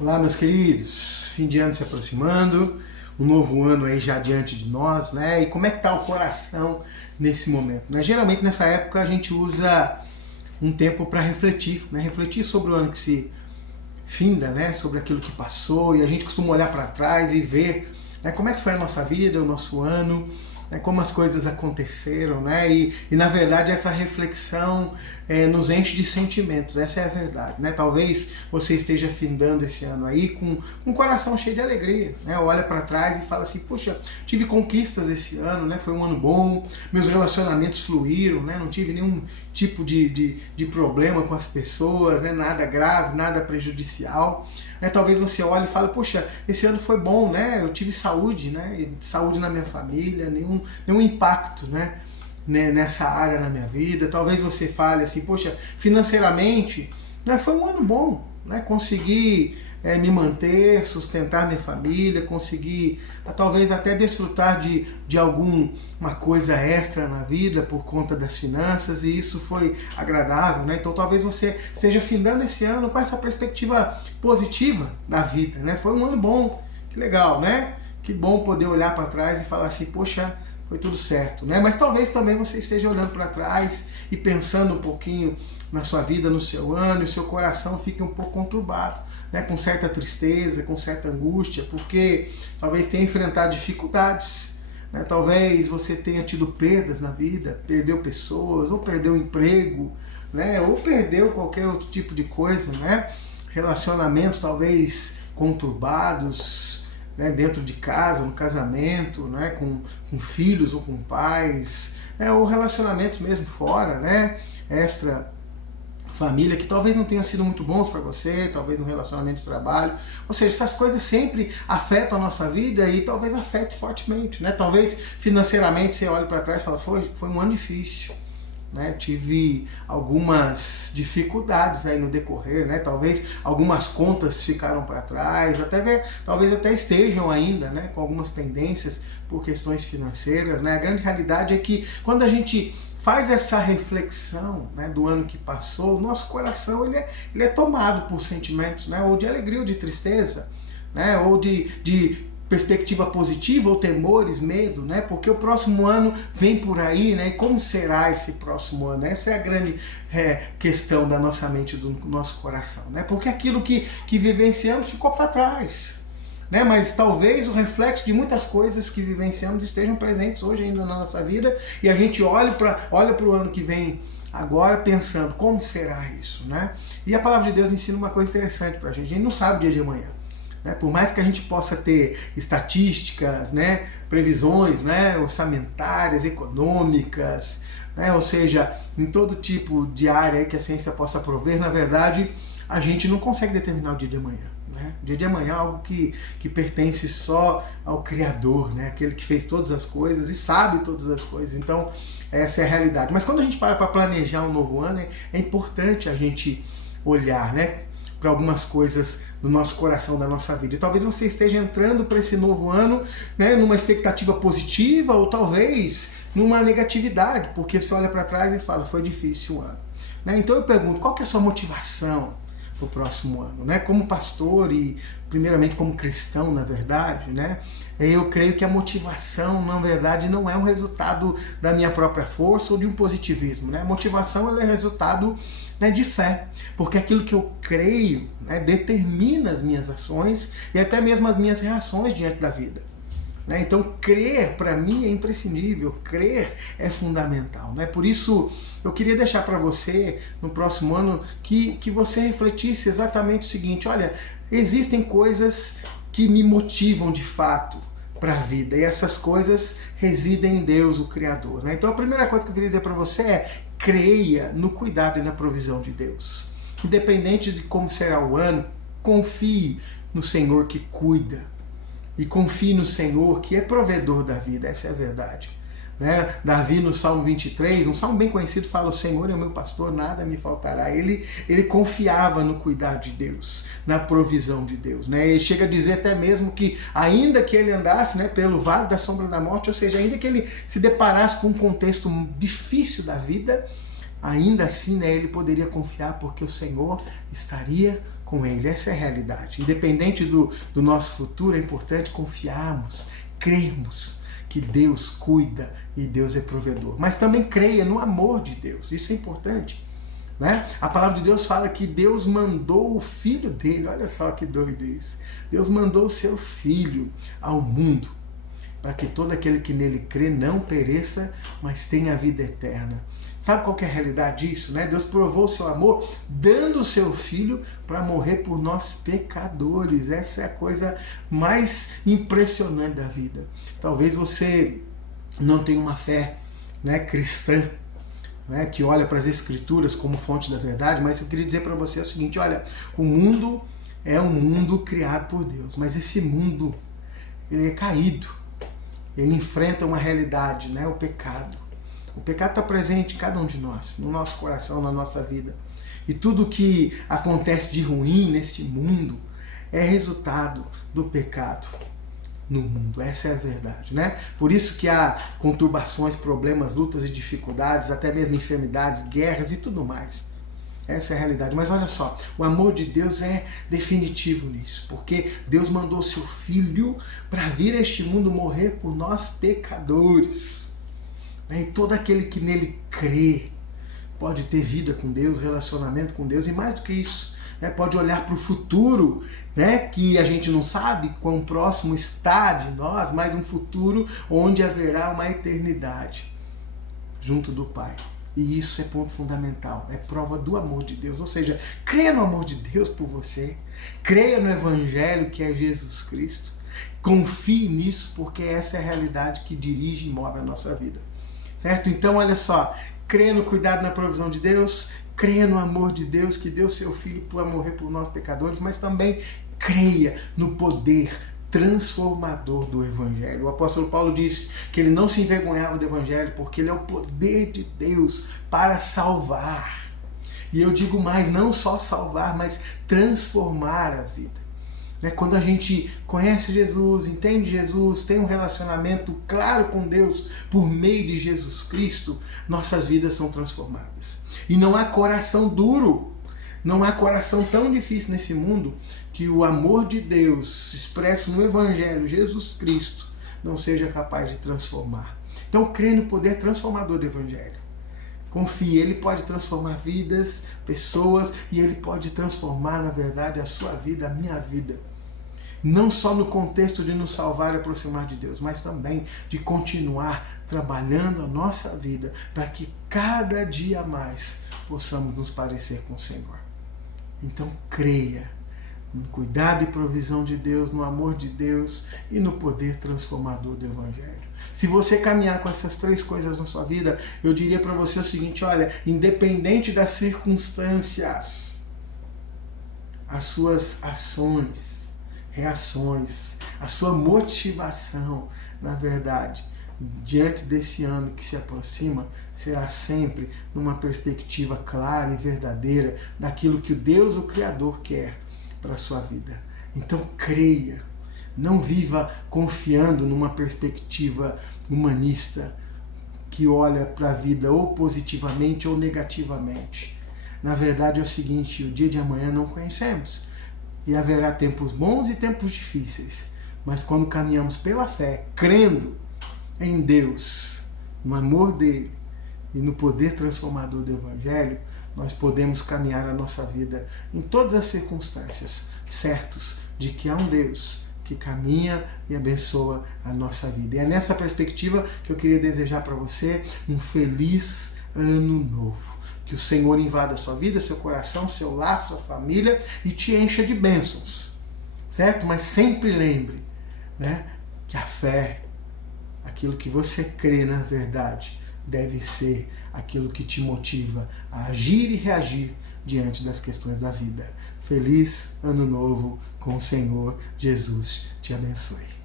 Olá, meus queridos, fim de ano se aproximando, um novo ano aí já diante de nós, né? E como é que tá o coração nesse momento, né? Geralmente nessa época a gente usa um tempo para refletir, né? Refletir sobre o ano que se finda, né? Sobre aquilo que passou, e a gente costuma olhar para trás e ver, né, como é que foi a nossa vida, o nosso ano, né, como as coisas aconteceram, né? E na verdade essa reflexão nos enche de sentimentos, essa é a verdade, né? Talvez você esteja findando esse ano aí com um coração cheio de alegria, né? Olha para trás e fala assim, poxa, tive conquistas esse ano, né? Foi um ano bom, meus relacionamentos fluíram, né? Não tive nenhum tipo de problema com as pessoas, né? Nada grave, nada prejudicial. Né, talvez você olhe e fale, poxa, esse ano foi bom, né? Eu tive saúde, né? Saúde na minha família, nenhum impacto, né? Nessa área na minha vida. Talvez você fale assim, poxa, financeiramente, né? Foi um ano bom, né? Consegui me manter, sustentar minha família, conseguir talvez até desfrutar de alguma coisa extra na vida por conta das finanças, e isso foi agradável, né? Então talvez você esteja findando esse ano com essa perspectiva positiva na vida, né? Foi um ano bom, que legal, né? Que bom poder olhar para trás e falar assim, poxa, foi tudo certo, né? Mas talvez também você esteja olhando para trás e pensando um pouquinho na sua vida, no seu ano, e o seu coração fique um pouco conturbado, né? Com certa tristeza, com certa angústia, porque talvez tenha enfrentado dificuldades, né? Talvez você tenha tido perdas na vida, perdeu pessoas, ou perdeu emprego, né? Ou perdeu qualquer outro tipo de coisa, né? Relacionamentos talvez conturbados, né, dentro de casa, no casamento, né, com filhos ou com pais, né, ou relacionamentos mesmo fora, né, extra família, que talvez não tenham sido muito bons para você, talvez no relacionamento de trabalho. Ou seja, essas coisas sempre afetam a nossa vida e talvez afete fortemente, né? Talvez financeiramente você olhe para trás e fala, foi um ano difícil, né? Tive algumas dificuldades aí no decorrer, né? Talvez algumas contas ficaram para trás, talvez até estejam ainda, né, com algumas pendências por questões financeiras, né? A grande realidade é que quando a gente faz essa reflexão, né, do ano que passou, o nosso coração ele é tomado por sentimentos, né, ou de alegria ou de tristeza, né, ou de perspectiva positiva ou temores, medo, né? Porque o próximo ano vem por aí, né? E como será esse próximo ano? Essa é a grande questão da nossa mente, do nosso coração, né? Porque aquilo que vivenciamos ficou para trás, né? Mas talvez o reflexo de muitas coisas que vivenciamos estejam presentes hoje ainda na nossa vida, e a gente olha para o ano que vem agora pensando, como será isso, né? E a palavra de Deus ensina uma coisa interessante para a gente não sabe o dia de amanhã. Por mais que a gente possa ter estatísticas, né, previsões, né, orçamentárias, econômicas, né, ou seja, em todo tipo de área que a ciência possa prover, na verdade, a gente não consegue determinar o dia de amanhã. Né? O dia de amanhã é algo que pertence só ao Criador, né, aquele que fez todas as coisas e sabe todas as coisas. Então, essa é a realidade. Mas quando a gente para planejar um novo ano, é importante a gente olhar, né, para algumas coisas do nosso coração, da nossa vida. E talvez você esteja entrando para esse novo ano, né, numa expectativa positiva, ou talvez numa negatividade, porque você olha para trás e fala, foi difícil o ano. Né? Então eu pergunto, qual que é a sua motivação para o próximo ano? Né? Como pastor e primeiramente como cristão, na verdade, né? Eu creio que a motivação, na verdade, não é um resultado da minha própria força ou de um positivismo. Né? A motivação ela é resultado, né, de fé, porque aquilo que eu creio, né, determina as minhas ações e até mesmo as minhas reações diante da vida. Né? Então, crer para mim é imprescindível, crer é fundamental. Né? Por isso, eu queria deixar para você, no próximo ano, que você refletisse exatamente o seguinte, olha, existem coisas que me motivam de fato para a vida, e essas coisas residem em Deus, o Criador. Né? Então a primeira coisa que eu queria dizer para você é, creia no cuidado e na provisão de Deus. Independente de como será o ano, confie no Senhor que cuida, e confie no Senhor que é provedor da vida, essa é a verdade. Né? Davi no Salmo 23, um salmo bem conhecido, fala, o Senhor é o meu pastor, nada me faltará. Ele confiava no cuidado de Deus, na provisão de Deus. Né? Ele chega a dizer até mesmo que ainda que ele andasse, né, pelo vale da sombra da morte, ou seja, ainda que ele se deparasse com um contexto difícil da vida, ainda assim, né, ele poderia confiar porque o Senhor estaria com Ele. Essa é a realidade. Independente do nosso futuro, é importante confiarmos, crermos que Deus cuida e Deus é provedor. Mas também creia no amor de Deus. Isso é importante. Né? A palavra de Deus fala que Deus mandou o Filho dele. Olha só que doido isso. Deus mandou o seu Filho ao mundo para que todo aquele que nele crê não pereça, mas tenha a vida eterna. Sabe qual que é a realidade disso? Né? Deus provou o seu amor dando o seu Filho para morrer por nós pecadores. Essa é a coisa mais impressionante da vida. Talvez você não tenha uma fé, né, cristã, né, que olha para as Escrituras como fonte da verdade, mas eu queria dizer para você o seguinte, olha, o mundo é um mundo criado por Deus, mas esse mundo, ele é caído, ele enfrenta uma realidade, né, o pecado. O pecado está presente em cada um de nós, no nosso coração, na nossa vida. E tudo que acontece de ruim nesse mundo é resultado do pecado no mundo. Essa é a verdade, né? Por isso que há conturbações, problemas, lutas e dificuldades, até mesmo enfermidades, guerras e tudo mais. Essa é a realidade. Mas olha só, o amor de Deus é definitivo nisso, porque Deus mandou seu Filho para vir a este mundo morrer por nós pecadores. E todo aquele que nele crê pode ter vida com Deus, relacionamento com Deus, e mais do que isso, né, pode olhar para o futuro, né, que a gente não sabe quão próximo está de nós, mas um futuro onde haverá uma eternidade junto do Pai. E isso é ponto fundamental, é prova do amor de Deus. Ou seja, creia no amor de Deus por você, creia no Evangelho que é Jesus Cristo, confie nisso, porque essa é a realidade que dirige e move a nossa vida. Certo? Então, olha só, creia no cuidado, na provisão de Deus, creia no amor de Deus, que deu seu Filho para morrer por nós pecadores, mas também creia no poder transformador do Evangelho. O apóstolo Paulo disse que ele não se envergonhava do Evangelho, porque ele é o poder de Deus para salvar. E eu digo mais, não só salvar, mas transformar a vida. Quando a gente conhece Jesus, entende Jesus, tem um relacionamento claro com Deus por meio de Jesus Cristo, nossas vidas são transformadas. E não há coração duro, não há coração tão difícil nesse mundo que o amor de Deus expresso no Evangelho, Jesus Cristo, não seja capaz de transformar. Então crê no poder transformador do Evangelho. Confie, ele pode transformar vidas, pessoas, e ele pode transformar, na verdade, a sua vida, a minha vida. Não só no contexto de nos salvar e aproximar de Deus, mas também de continuar trabalhando a nossa vida para que cada dia mais possamos nos parecer com o Senhor. Então creia no cuidado e provisão de Deus, no amor de Deus e no poder transformador do Evangelho. Se você caminhar com essas três coisas na sua vida, eu diria para você o seguinte, olha, independente das circunstâncias, as suas ações, reações, a sua motivação, na verdade, diante desse ano que se aproxima, será sempre numa perspectiva clara e verdadeira daquilo que o Deus, o Criador, quer para a sua vida. Então creia, não viva confiando numa perspectiva humanista que olha para a vida ou positivamente ou negativamente. Na verdade é o seguinte, o dia de amanhã não conhecemos. E haverá tempos bons e tempos difíceis. Mas quando caminhamos pela fé, crendo em Deus, no amor dele e no poder transformador do Evangelho, nós podemos caminhar a nossa vida em todas as circunstâncias, certos de que há um Deus que caminha e abençoa a nossa vida. E é nessa perspectiva que eu queria desejar para você um feliz ano novo. Que o Senhor invada a sua vida, seu coração, seu lar, sua família e te encha de bênçãos, certo? Mas sempre lembre, né, que a fé, aquilo que você crê na verdade, deve ser aquilo que te motiva a agir e reagir diante das questões da vida. Feliz Ano Novo com o Senhor Jesus. Te abençoe.